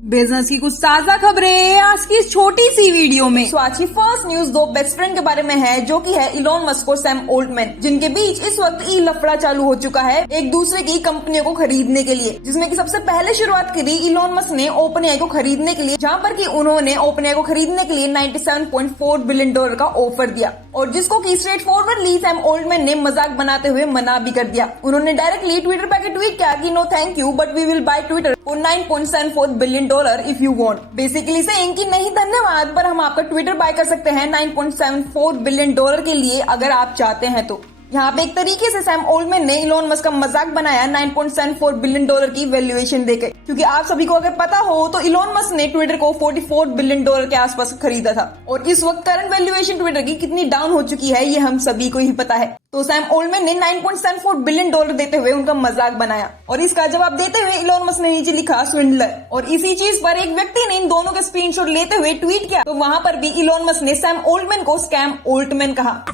Business की कुछ ताजा खबरें आज की इस छोटी सी वीडियो में। आज की फर्स्ट न्यूज दो बेस्ट फ्रेंड के बारे में है, जो कि है इलॉन मस्क और सैम ओल्टमैन, जिनके बीच इस वक्त ई लफड़ा चालू हो चुका है एक दूसरे की कंपनियों को खरीदने के लिए। जिसमें कि सबसे पहले शुरुआत करी इलॉन मस्क ने ओपन एआई को खरीदने के लिए, जहां पर कि उन्होंने ओपन एआई को खरीदने के लिए $97.4 बिलियन का ऑफर दिया, और जिसको की स्ट्रेट फॉरवर्डली सैम ओल्टमैन ने मजाक बनाते हुए मना भी कर दिया। उन्होंने डायरेक्टली ट्विटर पर ट्वीट किया कि no thank you but we will buy Twitter for $9.74 billion if you want. Basically से इनकी नहीं धन्यवाद, पर हम आपका ट्विटर बाय कर सकते हैं $9.74 बिलियन के लिए अगर आप चाहते हैं तो। यहाँ पे एक तरीके से सैम ओल्टमैन ने इलॉन मस्क का मजाक बनाया $9.74 बिलियन की वैल्यूएशन देकर, क्योंकि आप सभी को अगर पता हो तो इलॉन मस्क ने ट्विटर को $44 बिलियन के आसपास खरीदा था, और इस वक्त करंट वैल्यूएशन ट्विटर की कितनी डाउन हो चुकी है ये हम सभी को ही पता है। तो सैम ओल्टमैन ने $9.74 बिलियन देते हुए उनका मजाक बनाया, और इसका जवाब देते हुए इलॉन मस्क ने नीचे लिखा स्विंडलर। और इसी चीज पर एक व्यक्ति ने इन दोनों के स्क्रीनशॉट लेते हुए ट्वीट किया, तो वहां पर भी इलॉन मस्क ने सैम ओल्टमैन को स्कैम ओल्टमैन कहा।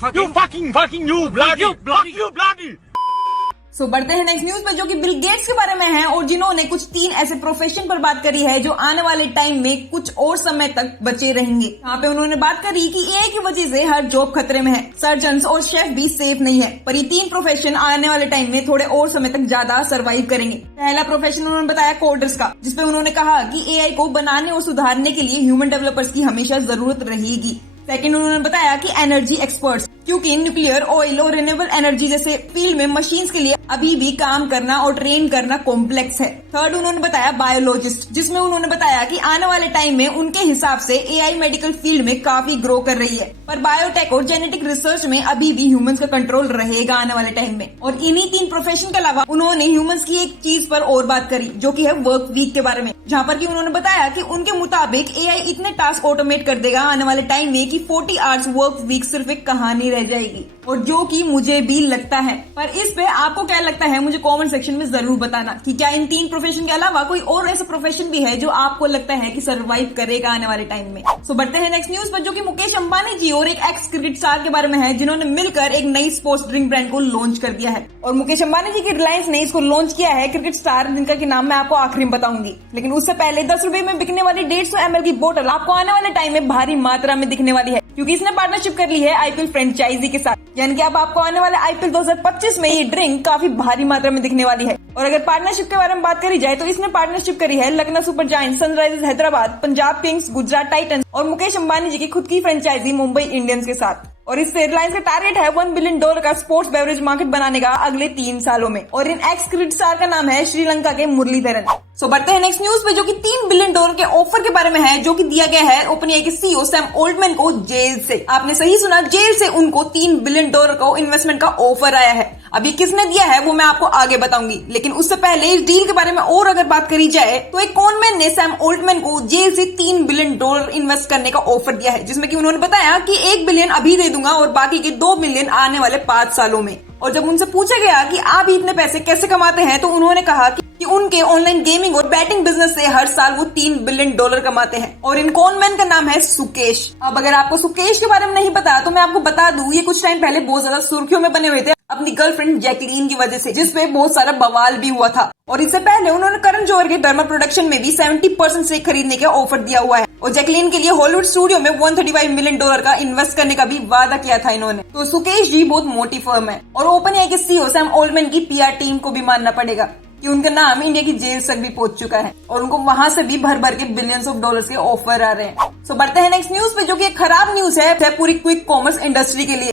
बढ़ते हैं नेक्स्ट न्यूज पर, जो कि बिल गेट्स के बारे में है, और जिन्होंने कुछ 3 ऐसे प्रोफेशन पर बात करी है जो आने वाले टाइम में कुछ और समय तक बचे रहेंगे। यहाँ पे उन्होंने बात करी कि एआई की वजह से हर जॉब खतरे में है, सर्जन्स और शेफ भी सेफ नहीं है, पर ये 3 प्रोफेशन आने वाले टाइम में थोड़े और समय तक ज्यादा सर्वाइव करेंगे। पहला प्रोफेशन उन्होंने बताया कोडर्स का, जिसपे उन्होंने कहा कि एआई को बनाने और सुधारने के लिए ह्यूमन डेवलपर्स की हमेशा जरूरत रहेगी। सेकंड उन्होंने बताया कि एनर्जी एक्सपर्ट्स, क्योंकि न्यूक्लियर, ऑयल और रिन्यूएबल एनर्जी जैसे फील्ड में मशीन्स के लिए अभी भी काम करना और ट्रेन करना कॉम्प्लेक्स है। थर्ड उन्होंने बताया बायोलॉजिस्ट, जिसमें उन्होंने बताया कि आने वाले टाइम में उनके हिसाब से एआई मेडिकल फील्ड में काफी ग्रो कर रही है, पर बायोटेक और जेनेटिक रिसर्च में अभी भी ह्यूमंस का कंट्रोल रहेगा आने वाले टाइम में। और इन्हीं 3 प्रोफेशन के अलावा उन्होंने ह्यूमंस की एक चीज पर और बात करी, जो कि है वर्क वीक के बारे में, जहाँ पर कि उन्होंने बताया कि उनके मुताबिक एआई इतने टास्क ऑटोमेट कर देगा आने वाले टाइम में कि 40 आवर्स वर्क वीक सिर्फ एक कहानी रह जाएगी, और जो कि मुझे भी लगता है। पर इस पे आपको क्या लगता है मुझे कमेंट सेक्शन में जरूर बताना कि क्या इन 3 प्रोफेशन के अलावा कोई और ऐसा प्रोफेशन भी है जो आपको लगता है कि सर्वाइव करेगा आने वाले टाइम में। बढ़ते हैं नेक्स्ट न्यूज पर, जो कि मुकेश अंबानी जी और एक एक्स क्रिकेट स्टार के बारे में है, जिन्होंने मिलकर एक नई स्पोर्ट्स ड्रिंक ब्रांड को लॉन्च कर दिया है। और मुकेश अंबानी जी की रिलायंस ने इसको लॉन्च किया है क्रिकेट स्टार, जिनका की नाम मैं आपको आखिरी में बताऊंगी। लेकिन उससे पहले 10 रुपए में बिकने वाली 150 ml की बोतल आपको आने वाले टाइम में भारी मात्रा में दिखने वाली है, क्योंकि इसने पार्टनरशिप कर ली है आईपीएल फ्रेंचाइजी के साथ। यानी कि अब आपको आने वाले आईपीएल 2025 में ये ड्रिंक काफी भारी मात्रा में दिखने वाली है। और अगर पार्टनरशिप के बारे में बात करी जाए तो इसने पार्टनरशिप करी है Lucknow super giants, Sunrisers Hyderabad, Punjab Kings, Gujarat Titans और मुकेश अंबानी जी की खुद की फ्रेंचाइजी मुंबई इंडियंस के साथ। और इससे रिलायंस का टारगेट है $1 बिलियन का स्पोर्ट्स बेवरेज मार्केट बनाने का अगले 3 सालों में। और इन एक्स क्रिकेट स्टार का नाम है श्रीलंका के मुरलीधरन। बढ़ते हैं नेक्स्ट न्यूज पे, जो कि $3 बिलियन के ऑफर के बारे में है, जो कि दिया गया है ओपन एआई के सीईओ सैम ओल्टमैन को जेल से। आपने सही सुना, जेल से उनको $3 बिलियन को इन्वेस्टमेंट का ऑफर आया है। अभी किसने दिया है वो मैं आपको आगे बताऊंगी, लेकिन उससे पहले इस डील के बारे में और अगर बात करी जाए तो एक कॉनमैन ने सैम ओल्टमैन को जेल से $3 बिलियन इन्वेस्ट करने का ऑफर दिया है, जिसमें कि उन्होंने बताया कि $1 बिलियन अभी दे दूंगा और बाकी के $2 बिलियन आने वाले 5 सालों में। और जब उनसे पूछा गया कि आप इतने पैसे कैसे कमाते हैं, तो उन्होंने कहा कि उनके ऑनलाइन गेमिंग और बैटिंग बिजनेस से हर साल वो $3 बिलियन कमाते हैं। और इन कॉनमैन का नाम है सुकेश। अब अगर आपको सुकेश के बारे में नहीं पता तो मैं आपको बता दूं, ये कुछ टाइम पहले बहुत ज्यादा सुर्खियों में बने हुए थे अपनी गर्लफ्रेंड जैकलीन की वजह से, जिसपे बहुत सारा बवाल भी हुआ था। और इससे पहले उन्होंने करण जौहर के धर्मा प्रोडक्शन में भी 70% से खरीदने का ऑफर दिया हुआ है, और जैकलीन के लिए हॉलीवुड स्टूडियो में $135 मिलियन का इन्वेस्ट करने का भी वादा किया था इन्होंने। तो सुकेश जी बहुत मोटी फर्म है, और ओपन एआई के सीईओ सैम ओल्टमैन की पीआर टीम को भी मानना पड़ेगा कि उनका नाम इंडिया की जेल तक भी पहुंच चुका है, और उनको वहां से भी भर भर के बिलियंस ऑफ डॉलर्स के ऑफर आ रहे हैं। बढ़ते हैं नेक्स्ट न्यूज पे, जो कि एक खराब न्यूज है पूरी क्विक कॉमर्स इंडस्ट्री के लिए,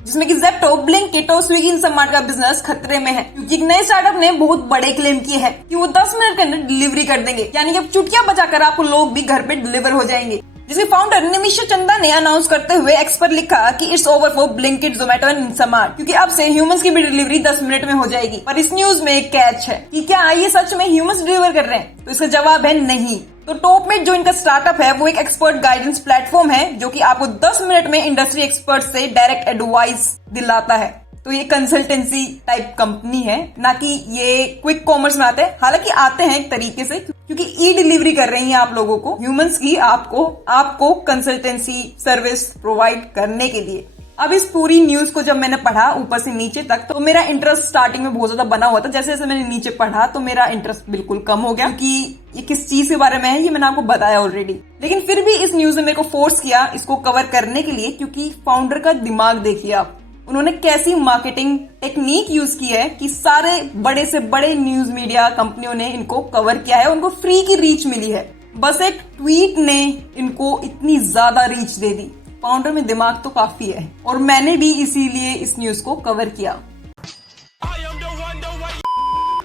जिसमें कि ज़ेप्टो, ब्लिंकिट और स्विगी इनसमार्ट का बिजनेस खतरे में है, क्योंकि एक नए स्टार्टअप ने बहुत बड़े क्लेम किए हैं कि वो 10 मिनट के अंदर डिलीवरी कर देंगे। यानी कि अब चुटकियां बजाकर आपको लोग भी घर पे डिलीवर हो जाएंगे। जिसके फाउंडर निमिषा चंदा ने अनाउंस करते हुए एक्स पर लिखा कि it's over for Blinkit, Zomato and Instamart, क्योंकि अब से ह्यूमंस की भी डिलीवरी 10 मिनट में हो जाएगी। पर इस न्यूज में एक कैच है कि क्या ये सच में ह्यूमंस डिलीवर कर रहे हैं, तो इसका जवाब है नहीं। तो टॉपमेट जो इनका स्टार्टअप है वो एक एक्सपर्ट गाइडेंस प्लेटफॉर्म है, जो कि आपको 10 मिनट में इंडस्ट्री एक्सपर्ट से डायरेक्ट एडवाइस दिलाता है। तो ये कंसल्टेंसी टाइप कंपनी है, ना कि ये क्विक कॉमर्स में आते हैं। हालांकि आते हैं एक तरीके से, क्योंकि ई डिलीवरी कर रही है आप लोगों को, ह्यूमंस की आपको कंसल्टेंसी सर्विस प्रोवाइड करने के लिए। अब इस पूरी न्यूज को जब मैंने पढ़ा ऊपर से नीचे तक, तो मेरा इंटरेस्ट स्टार्टिंग में बहुत ज्यादा बना हुआ था। जैसे जैसे मैंने नीचे पढ़ा तो मेरा इंटरेस्ट बिल्कुल कम हो गया, क्योंकि ये किस चीज के बारे में है ये मैंने आपको बताया ऑलरेडी। लेकिन फिर भी इस न्यूज ने मेरे को फोर्स किया इसको कवर करने के लिए, क्योंकि फाउंडर का दिमाग देखिए आप, उन्होंने कैसी मार्केटिंग टेक्निक यूज की है कि सारे बड़े से बड़े न्यूज मीडिया कंपनियों ने इनको कवर किया है, उनको फ्री की रीच मिली है। बस एक ट्वीट ने इनको इतनी ज्यादा रीच दे दी। फाउंडर में दिमाग तो काफी है, और मैंने भी इसीलिए इस न्यूज को कवर किया।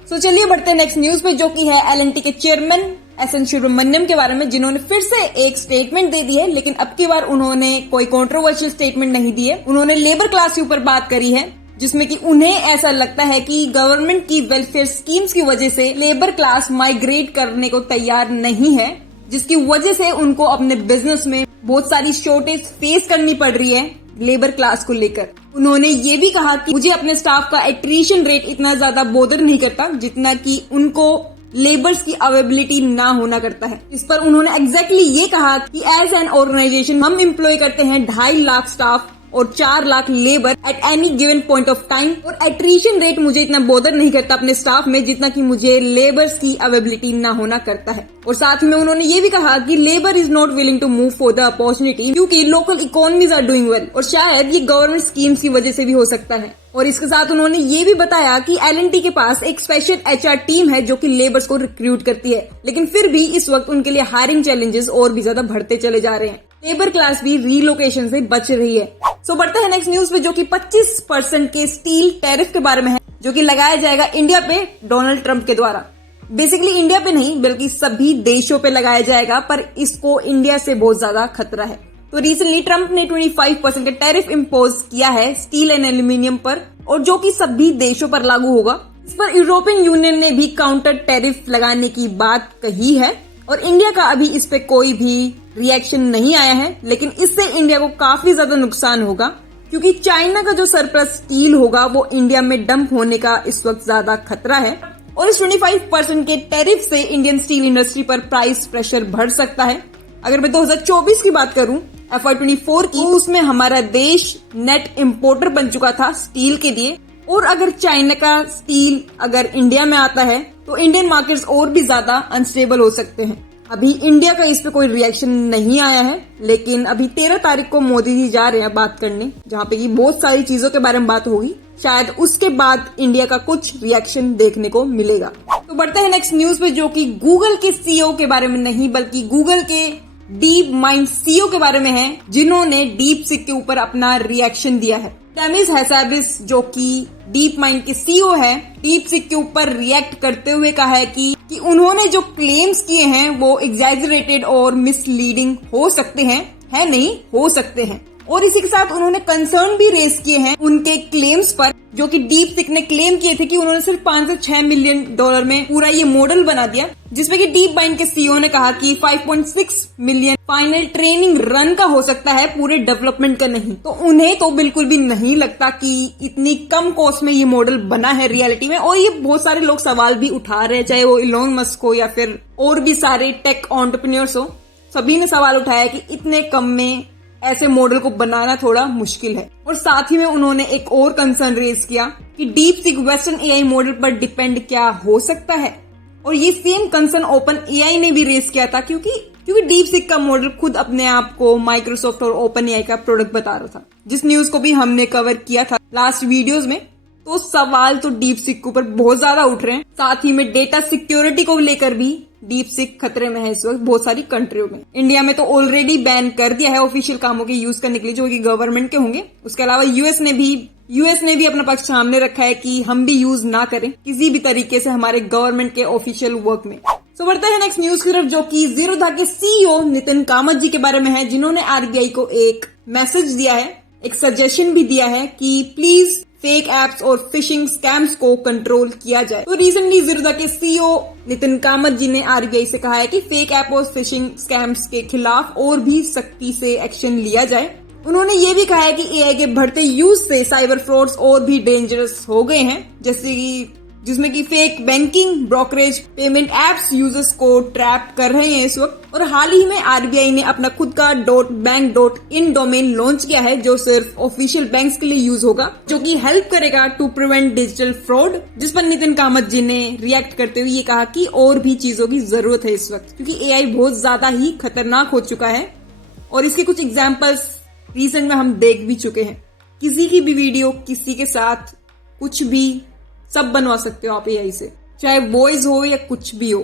तो चलिए बढ़ते हैं नेक्स्ट न्यूज पे, जो कि है L&T के चेयरमैन एस.एन. सुब्रमण्यम के बारे में, जिन्होंने फिर से एक स्टेटमेंट दे दी है। लेकिन अब की बार उन्होंने कोई कंट्रोवर्शियल स्टेटमेंट नहीं दी है। उन्होंने लेबर क्लास के ऊपर बात करी है, जिसमें कि उन्हें ऐसा लगता है कि गवर्नमेंट की वेलफेयर स्कीम्स की वजह से लेबर क्लास माइग्रेट करने को तैयार नहीं है, जिसकी वजह से उनको अपने बिजनेस में बहुत सारी शॉर्टेज फेस करनी पड़ रही है लेबर क्लास को लेकर। उन्होंने ये भी कहा कि मुझे अपने स्टाफ का एट्रिशन रेट इतना ज्यादा बोदर नहीं करता जितना कि उनको लेबर्स की अवेलेबिलिटी ना होना करता है। इस पर उन्होंने एग्जैक्टली ये कहा कि एज एन ऑर्गेनाइजेशन हम एम्प्लॉय करते हैं 2.5 लाख स्टाफ और 4 lakh labour at any given point of time, और एट्रिशन रेट मुझे इतना बोदर नहीं करता अपने स्टाफ में जितना कि मुझे लेबर्स की अवेलेबिलिटी ना होना करता है। और साथ में उन्होंने ये भी कहा कि labour is not willing to move for the opportunity, क्योंकि local economies are doing well, और शायद ये गवर्नमेंट स्कीम्स की वजह से भी हो सकता है। और इसके साथ उन्होंने ये भी बताया कि L&T के पास एक स्पेशल HR टीम है जो कि लेबर्स को रिक्रूट करती है, लेकिन फिर भी इस वक्त उनके लिए हायरिंग चैलेंजेस और भी ज्यादा बढ़ते चले जा रहे हैं। लेबर क्लास भी रीलोकेशन से बच रही है। सो बढ़ते हैं नेक्स्ट न्यूज पे, जो कि 25% के स्टील टैरिफ के बारे में है, जो कि लगाया जाएगा इंडिया पे डोनाल्ड ट्रंप के द्वारा। बेसिकली इंडिया पे नहीं बल्कि सभी देशों पे लगाया जाएगा, पर इसको इंडिया से बहुत ज्यादा खतरा है। तो रिसेंटली ट्रंप ने 25% का टैरिफ इम्पोज किया है स्टील एंड एल्यूमिनियम पर, और जो कि सभी देशों पर लागू होगा। इस पर यूरोपियन यूनियन ने भी काउंटर टैरिफ लगाने की बात कही है, और इंडिया का अभी इस पे कोई भी रिएक्शन नहीं आया है। लेकिन इससे इंडिया को काफी ज्यादा नुकसान होगा, क्योंकि चाइना का जो सरप्लस स्टील होगा वो इंडिया में डंप होने का इस वक्त ज्यादा खतरा है। और इस 25% के टैरिफ से इंडियन स्टील इंडस्ट्री पर प्राइस प्रेशर बढ़ सकता है। अगर मैं 2024 की बात करूं, FY24 की, उसमें हमारा देश नेट इम्पोर्टर बन चुका था स्टील के लिए। और अगर चाइना का स्टील अगर इंडिया में आता है तो इंडियन मार्केट्स और भी ज्यादा अनस्टेबल हो सकते हैं। अभी इंडिया का इस पे कोई रिएक्शन नहीं आया है, लेकिन अभी 13 तारीख को मोदी जी जा रहे हैं बात करने, जहाँ पे की बहुत सारी चीजों के बारे में बात होगी। शायद उसके बाद इंडिया का कुछ रिएक्शन देखने को मिलेगा। तो बढ़ते हैं नेक्स्ट न्यूज पे, जो कि गूगल के CEO के बारे में नहीं बल्कि गूगल के डीप माइंड CEO के बारे में है, जिन्होंने डीप सिक के ऊपर अपना रिएक्शन दिया है। डेमिस हैसाबिस, जो कि डीप माइंड के CEO है, डीप सिक के ऊपर रिएक्ट करते हुए कहा है कि उन्होंने जो क्लेम्स किए हैं वो एग्जैजरेटेड और मिसलीडिंग हो सकते हैं, है नहीं हो सकते हैं। और इसी के साथ उन्होंने कंसर्न भी रेज किए हैं उनके क्लेम्स पर, जो कि डीप सिक ने क्लेम किए थे कि उन्होंने सिर्फ 5 से 6 मिलियन डॉलर में पूरा ये मॉडल बना दिया, जिसमें कि डीप माइंड के CEO ने कहा कि 5.6 मिलियन फाइनल ट्रेनिंग रन का हो सकता है, पूरे डेवलपमेंट का नहीं। तो उन्हें तो बिल्कुल भी नहीं लगता कि इतनी कम कॉस्ट में ये मॉडल बना है रियलिटी में। और ये बहुत सारे लोग सवाल भी उठा रहे हैं, चाहे वो इलोन मस्क हो या फिर और भी सारे टेक एंटरप्रेन्योर्स हो, सभी ने सवाल उठाया कि इतने कम में ऐसे मॉडल को बनाना थोड़ा मुश्किल है। और साथ ही में उन्होंने एक और कंसर्न रेज किया कि डीप सिक वेस्टर्न AI मॉडल पर डिपेंड क्या हो सकता है। और ये सेम कंसर्न ओपन AI ने भी रेज किया था, क्योंकि डीप सिक का मॉडल खुद अपने आप को माइक्रोसॉफ्ट और ओपन AI का प्रोडक्ट बता रहा था, जिस न्यूज को भी हमने कवर किया था लास्ट वीडियोस में। तो सवाल तो डीप सिक के ऊपर बहुत ज्यादा उठ रहे हैं। साथ ही में डेटा सिक्योरिटी को लेकर भी डीप सिक खतरे में है इस वक्त बहुत सारी कंट्रियों में। इंडिया में तो ऑलरेडी बैन कर दिया है ऑफिशियल कामों के यूज करने के लिए, जो कि गवर्नमेंट के होंगे। उसके अलावा यूएस ने भी अपना पक्ष सामने रखा है कि हम भी यूज ना करें किसी भी तरीके से हमारे गवर्नमेंट के ऑफिशियल वर्क में। सो बढ़ते हैं नेक्स्ट न्यूज की तरफ, जो कि जीरोधा के CEO नितिन कामत जी के बारे में है, जिन्होंने RBI को एक मैसेज दिया है, एक सजेशन भी दिया है कि प्लीज फेक एप्स और फिशिंग स्कैम्स को कंट्रोल किया जाए। तो रिसेंटली जीरोधा के CEO नितिन कामत जी ने RBI से कहा है कि फेक ऐप और फिशिंग स्कैम्स के खिलाफ और भी सख्ती से एक्शन लिया जाए। उन्होंने ये भी कहा है कि AI के बढ़ते यूज से साइबर फ्रॉड्स और भी डेंजरस हो गए हैं, जैसे कि जिसमें कि fake banking, brokerage, payment apps users को ट्रैप कर रहे हैं इस वक्त। और हाल ही में आरबीआई ने अपना खुद का .bank.in डोमेन लॉन्च किया है, जो सिर्फ ऑफिशियल बैंक्स के लिए यूज होगा, जो कि हेल्प करेगा टू प्रिवेंट डिजिटल फ्रॉड। जिस पर नितिन कामत जी ने रिएक्ट करते हुए ये कहा कि और भी चीजों की जरूरत है इस वक्त, क्योंकि एआई बहुत ज्यादा ही खतरनाक हो चुका है। और इसके कुछ एग्जाम्पल्स रिसेंट में हम देख भी चुके हैं। किसी की भी वीडियो, किसी के साथ कुछ भी, सब बनवा सकते हो आप एआई से, चाहे वॉइस हो या कुछ भी हो।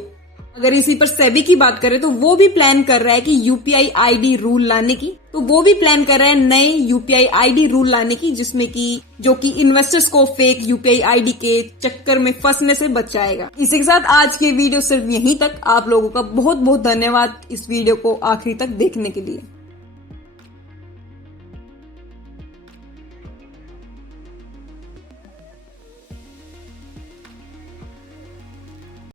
अगर इसी पर सेबी की बात करें तो वो भी प्लान कर रहा है कि यूपीआई आईडी रूल लाने की, नए यूपीआई आईडी रूल लाने की, जिसमें कि जो कि इन्वेस्टर्स को फेक यूपीआई आईडी के चक्कर में फंसने से बचाएगा। इसी के साथ आज की वीडियो सिर्फ यहीं तक। आप लोगों का बहुत बहुत धन्यवाद इस वीडियो को आखिरी तक देखने के लिए।